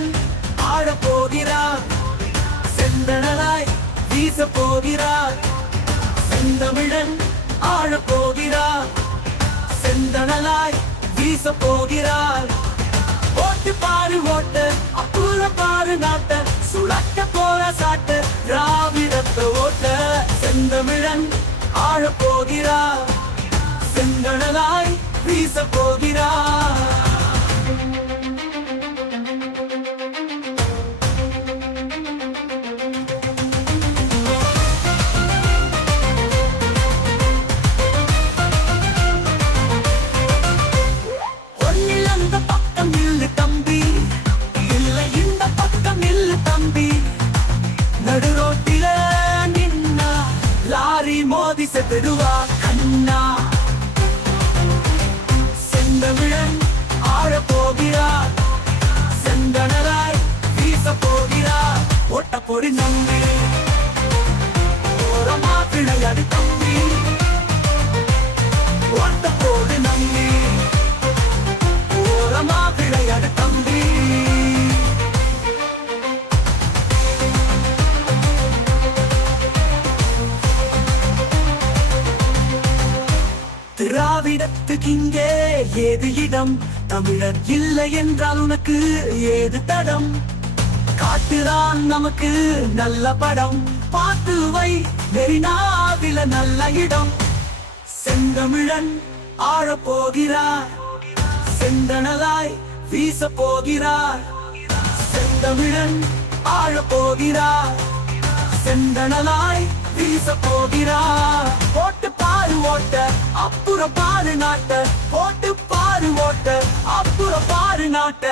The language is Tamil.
செந்தமிழன் ஆழப் போகிறார், செந்தணலாய் வீச போகிறார். செந்தமிழன் ஆழப் போகிறார், செந்தணலாய் வீச போகிறார். ஓட்டு பாரு ஓட்ட, அப்புறம் பாரு நாட்ட, சுழக்க போற சாட்ட, திராவிடத்தை ஓட்ட. செந்தமிழன் ஆழப் போகிறார், செந்தணலாய் வீச போகிறார். நடுரோட்டில நின்னா லாரி மோதி செத்துடுவா கண்ணா. செந்தமிழன் ஆழப் போகிறார், செந்தணலாய் வீச போகிறார். ஓட்ட பொடி நம்பி ஓரமா விளையாடு தம்பி, ஓட்ட போடு நம்பி ஓரமா விளையாடு தம்பி. திராவிடத்துக்கு இங்கே ஏது இடம், தமிழர் இல்லை என்றால் உனக்கு ஏது தடம். காட்டுதான் நமக்கு நல்ல படம், பார்த்து வை மெரினாவில நல்ல இடம். செந்தமிழன் ஆழப் போகிறார், செந்தணலாய் வீச போகிறார். செந்தமிழன் ஆழப் போகிறார், செந்தணலாய் வீச போகிறார். போட்டு பாரு ஓட்ட, அப்புறம் பாரு நாட்ட, போட்டு பாரு ஓட்ட, அப்புறம் பாரு நாட்ட.